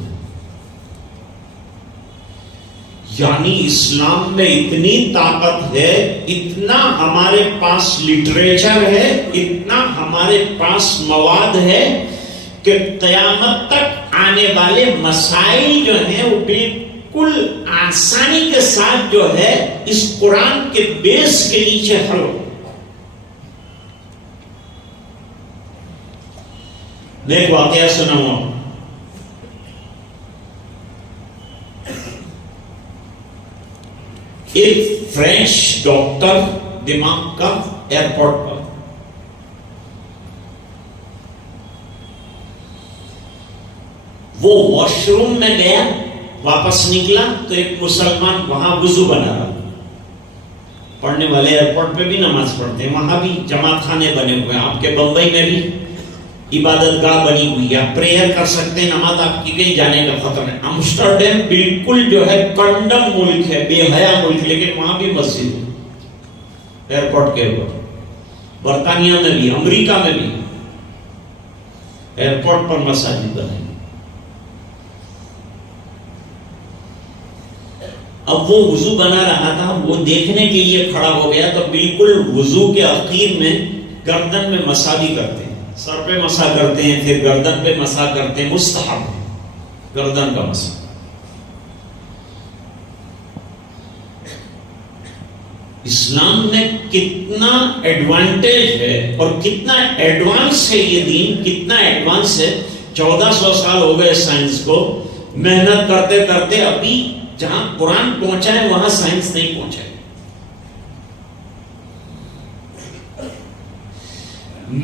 یعنی اسلام میں اتنی طاقت ہے، اتنا ہمارے پاس لٹریچر ہے، اتنا ہمارے پاس مواد ہے کہ قیامت تک آنے والے مسائل جو ہیں وہ بالکل آسانی کے ساتھ جو ہے اس قرآن کے بیس کے نیچے حل ہو. میں ایک واقعہ سناؤں. ایک فرینچ ڈاکٹر دماغ کا ایئرپورٹ پر وہ واش روم میں گیا، واپس نکلا تو ایک مسلمان وہاں وضو بنا رہا. پڑھنے والے ایئرپورٹ پہ بھی نماز پڑھتے ہیں، وہاں بھی جماعت خانے بنے ہوئے ہیں، آپ کے بمبئی میں بھی عبادت گاہ بنی ہوئی ہے, آپ پریئر کر سکتے ہیں, نماز آپ کی کہیں جانے کا خطر ہے. امسٹرڈیم بالکل جو ہے کنڈم ملک ہے, بے حیا ملک, لیکن وہاں بھی مسجد ہے ایئرپورٹ کے اوپر. برطانیہ میں بھی, امریکہ میں بھی ایئرپورٹ پر مساجد بنے. اب وہ وضو بنا رہا تھا, وہ دیکھنے کے لیے کھڑا ہو گیا تو بالکل وضو کے اخیر میں گردن میں مسا بھی کرتے ہیں, سر پہ مسا کرتے ہیں, پھر گردن پہ مسا کرتے ہیں, مستحب ہے گردن کا مسا. اسلام میں کتنا ایڈوانٹیج ہے اور کتنا ایڈوانس ہے یہ دین, کتنا ایڈوانس ہے. 1400 سال ہو گئے سائنس کو محنت کرتے کرتے, ابھی جہاں قرآن پہنچا ہے وہاں سائنس نہیں پہنچا ہے.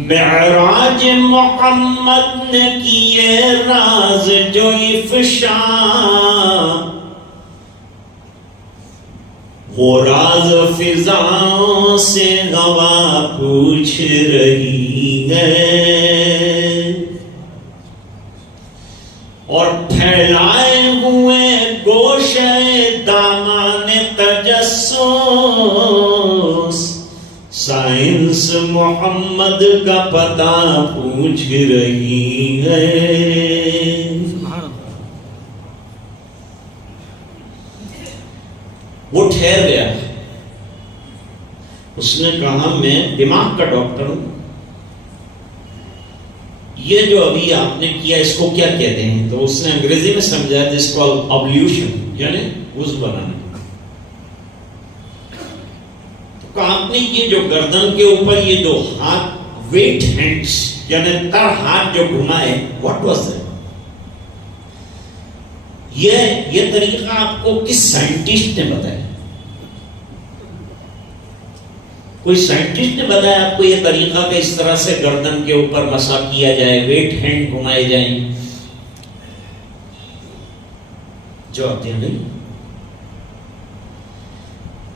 معراج محمد نے کیے راز جو افشا, وہ راز فضا سے ہوا پوچھ رہی ہے, اور پھیلائے ہوئے گوشے دامان تجسس سائنس محمد کا پتہ پوچھ رہی ہے. وہ ٹھہر گیا, اس نے کہا میں دماغ کا ڈاکٹر ہوں, یہ جو ابھی آپ نے کیا اس کو کیا کہتے ہیں؟ تو اس نے انگریزی میں سمجھا جس کو ابلیوشن, یعنی وضو بنانا. تو کہا آپ نے یہ جو گردن کے اوپر یہ جو ہاتھ ویٹ ہینڈس یعنی تر ہاتھ جو گھمائے, واٹ واز دیٹ؟ یہ طریقہ آپ کو کس سائنٹسٹ نے بتایا؟ کوئی سائنٹسٹ نے بتایا آپ کو یہ طریقہ کہ اس طرح سے گردن کے اوپر مسا کیا جائے, ویٹ ہینڈ گھمائے جائیں؟ جواب دیا نہیں.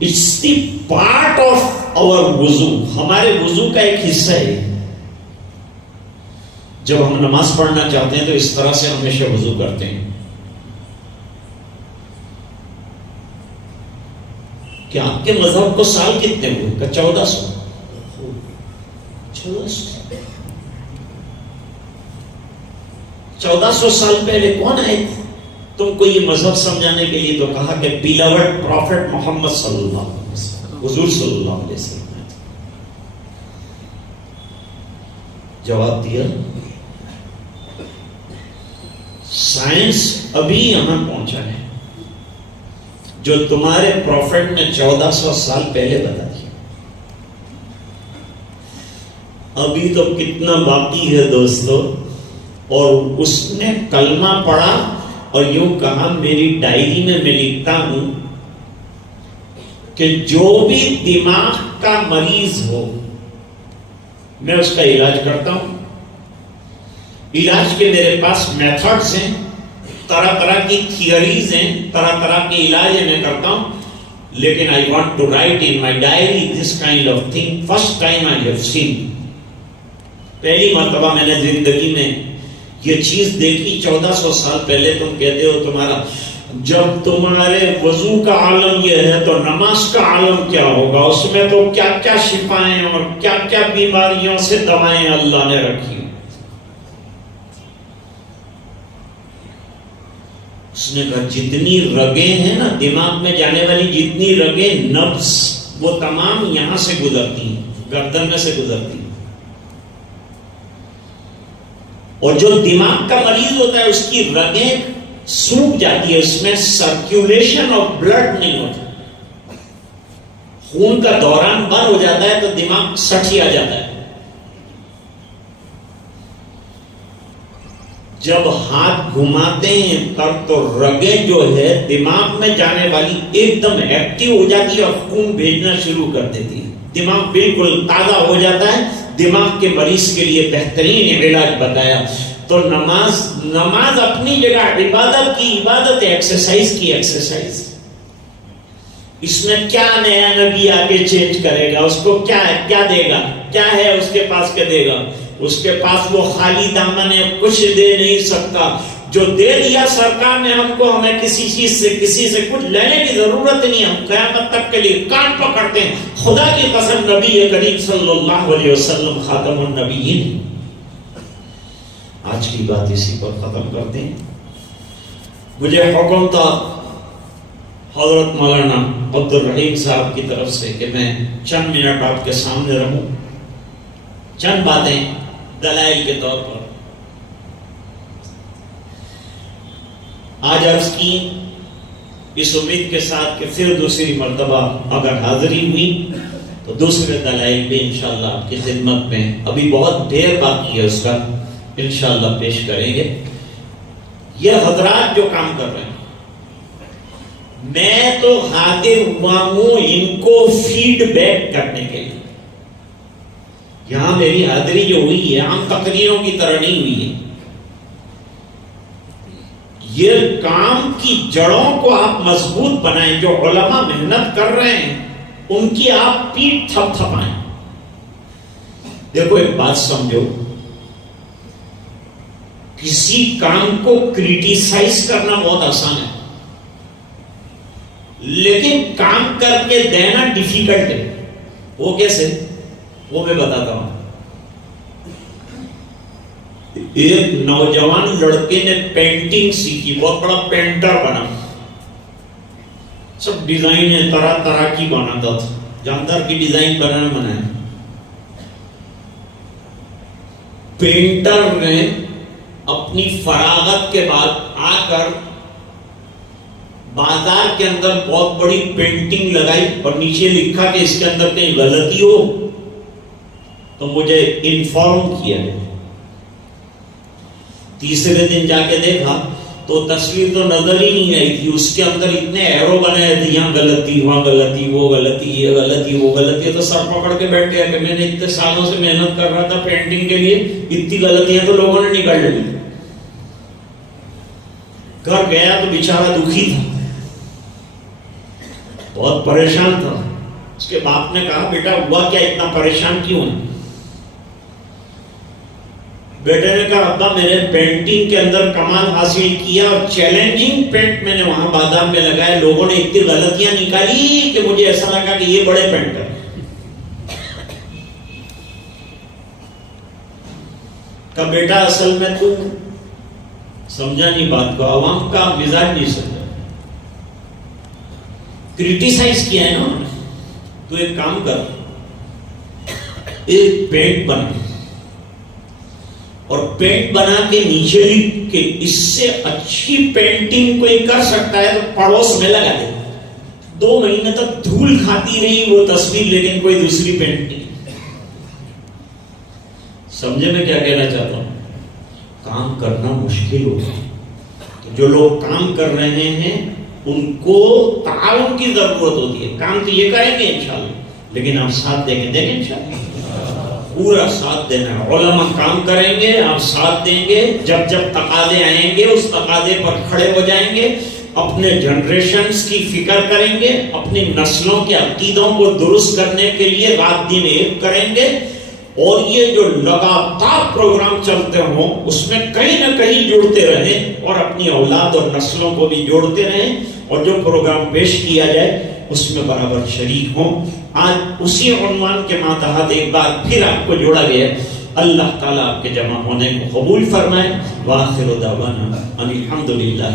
It's the part of our وضو, ہمارے وضو کا ایک حصہ ہے. جب ہم نماز پڑھنا چاہتے ہیں تو اس طرح سے ہمیشہ وضو کرتے ہیں. کہ آپ کے مذہب کو سال کتنے ہوئے؟ کہ 1400. 1400 سال پہلے کون آئے تھے تم کو یہ مذہب سمجھانے کے لیے؟ تو کہا کہ بیلوڈ پروفٹ محمد صلی اللہ علیہ وسلم, حضور صلی اللہ علیہ وسلم. جواب دیا, سائنس ابھی یہاں پہنچا ہے جو تمہارے پروفٹ نے 1400 سال پہلے بتا دیا. ابھی تو کتنا باقی ہے دوستو. اور اس نے کلمہ پڑھا اور یوں کہا, میری ڈائری میں میں لکھتا ہوں کہ جو بھی دماغ کا مریض ہو میں اس کا علاج کرتا ہوں. علاج کے میرے پاس میتھڈز ہیں, طرح طرح کی تھیوریز ہیں, طرح طرح کے علاج میں کرتا ہوں. لیکن I want to write in my diary this kind of thing. First time I have seen. پہلی مرتبہ میں نے زندگی میں یہ چیز دیکھی. 1400 سال پہلے تم کہتے ہو تمہارا, جب تمہارے وضو کا عالم یہ ہے تو نماز کا عالم کیا ہوگا؟ اس میں تو کیا کیا شفائیں اور کیا کیا بیماریوں سے دوائیں اللہ نے رکھی. اس نے کہا جتنی رگیں ہیں نا دماغ میں جانے والی, جتنی رگیں نبض, وہ تمام یہاں سے گزرتی ہیں, گردن میں سے گزرتی ہیں. اور جو دماغ کا مریض ہوتا ہے اس کی رگیں سوکھ جاتی ہے, اس میں سرکولیشن آف بلڈ نہیں ہوتا, خون کا دوران بند ہو جاتا ہے تو دماغ سٹیا جاتا ہے. جب ہاتھ گھماتے ہیں تب تو رگیں جو ہے دماغ میں جانے والی ایک دم ایکٹیو ہو جاتی ہے اور خون بھیجنا شروع کر دیتی ہے. دماغ بالکل تازہ ہو جاتا ہے. دماغ کے مریض کے لیے بہترین علاج بتایا. تو نماز اپنی جگہ عبادت کی عبادت ہے, ایکسرسائز کی ایکسرسائز. اس میں کیا نیا نبی آگے چینج کرے گا؟ اس کو کیا دے گا؟ کیا ہے اس کے پاس کہ دے گا؟ اس کے پاس وہ خالی دامن ہے، کچھ دے نہیں سکتا. جو دے دیا سرکار نے ہم کو، ہمیں کسی چیز سے کسی سے کچھ لینے کی ضرورت نہیں. ہم قیامت تک کے لیے کان پکڑتے ہیں. خدا کی قسم نبی کریم صلی اللہ علیہ وسلم خاتم النبیین. آج کی بات اسی پر ختم کرتے ہیں. مجھے حکم تھا حضرت مولانا عبد الرحیم صاحب کی طرف سے کہ میں چند منٹ آپ کے سامنے رہوں، چند باتیں دلائل کے طور پر. آج عرض کی اس امید کے ساتھ کہ پھر دوسری مرتبہ اگر حاضری ہوئی تو دوسرے دلائل بھی انشاءاللہ آپ کی خدمت میں، ابھی بہت دیر باقی ہے اس کا، انشاءاللہ پیش کریں گے. یہ حضرات جو کام کر رہے ہیں، میں تو حاضر ہوا ہوں ان کو فیڈ بیک کرنے کے لیے. یہاں میری حاضری جو ہوئی ہے عام تقریروں کی طرح نہیں ہوئی ہے. یہ کام کی جڑوں کو آپ مضبوط بنائیں. جو علماء محنت کر رہے ہیں ان کی آپ پیٹھ تھپ تھپائیں. دیکھو ایک بات سمجھو، کسی کام کو کریٹیسائز کرنا بہت آسان ہے، لیکن کام کر کے دینا ڈیفیکلٹ ہے. وہ کیسے؟ وہ میں بتاتا ہوں. ایک نوجوان لڑکے نے پینٹنگ سیکھی، بہت بڑا پینٹر بنا، سب ڈیزائن طرح طرح کی بناتا تھا. جاندار کی ڈیزائن بنانا منع ہے. پینٹر نے اپنی فراغت کے بعد آ کر بازار کے اندر بہت بڑی پینٹنگ لگائی اور نیچے لکھا کہ اس کے اندر کہیں غلطی ہو تو مجھے انفارم کیا ہے. تیسرے دن جا کے دیکھا تو تصویر تو نظر ہی نہیں آئی تھی. اس کے اندر اتنے ایرو بنائے تھے، یہاں غلطی، وہاں غلطی، وہ غلطی، یہ غلطی، وہ غلطی. تو سر پکڑ کے بیٹھ گیا کہ میں نے اتنے سالوں سے محنت کر رہا تھا پینٹنگ کے لیے، اتنی غلطیاں تو لوگوں نے نکال لی. گھر گیا تو بیچارہ دکھی تھا، بہت پریشان تھا. اس کے باپ نے کہا بیٹا ہوا کیا، اتنا پریشان کیوں ہے؟ بیٹے نے کہا ابا میں نے پینٹنگ کے اندر کمال حاصل کیا اور چیلنجنگ پینٹ میں نے وہاں بازار میں لگایا، لوگوں نے اتنی غلطیاں نکالی کہ مجھے ایسا لگا کہ یہ بڑے پینٹر. کہ بیٹا اصل میں تو سمجھا نہیں بات کو، عوام کا مزاج نہیں سمجھا، کریٹیسائز کیا ہے نا. تو ایک کام کر، ایک پینٹ بنا اور پینٹ بنا کے نیچے لکھ کہ اس سے اچھی پینٹنگ کوئی کر سکتا ہے تو پڑوس میں لگا دے. 2 مہینے تک دھول کھاتی رہی وہ تصویر، لیکن کوئی دوسری پینٹنگ. سمجھے میں کیا کہنا چاہتا ہوں؟ کام کرنا مشکل ہوگا. تو جو لوگ کام کر رہے ہیں ان کو تعاون کی ضرورت ہوتی ہے. کام تو یہ کریں گے انشاءاللہ، لیکن آپ ساتھ دیں گے انشاءاللہ، پورا ساتھ دینا ہے. علماء کام کریں گے، آپ ساتھ دیں گے. جب جب تقاضے آئیں گے اس تقاضے پر کھڑے ہو جائیں گے. اپنے جنریشنز کی فکر کریں گے، اپنی نسلوں کے عقیدوں کو درست کرنے کے لیے رات دن ایک کریں گے. اور یہ جو لگاتار پروگرام چلتے ہوں اس میں کہیں نہ کہیں جڑتے رہیں اور اپنی اولاد اور نسلوں کو بھی جوڑتے رہیں. اور جو پروگرام پیش کیا جائے اس میں برابر شریک ہوں. آج اسی عنوان کے ماتحت ایک بار پھر آپ کو جوڑا گیا. اللہ تعالیٰ آپ کے جمع ہونے کو قبول فرمائے. وآخر دعوانا ان الحمدللہ.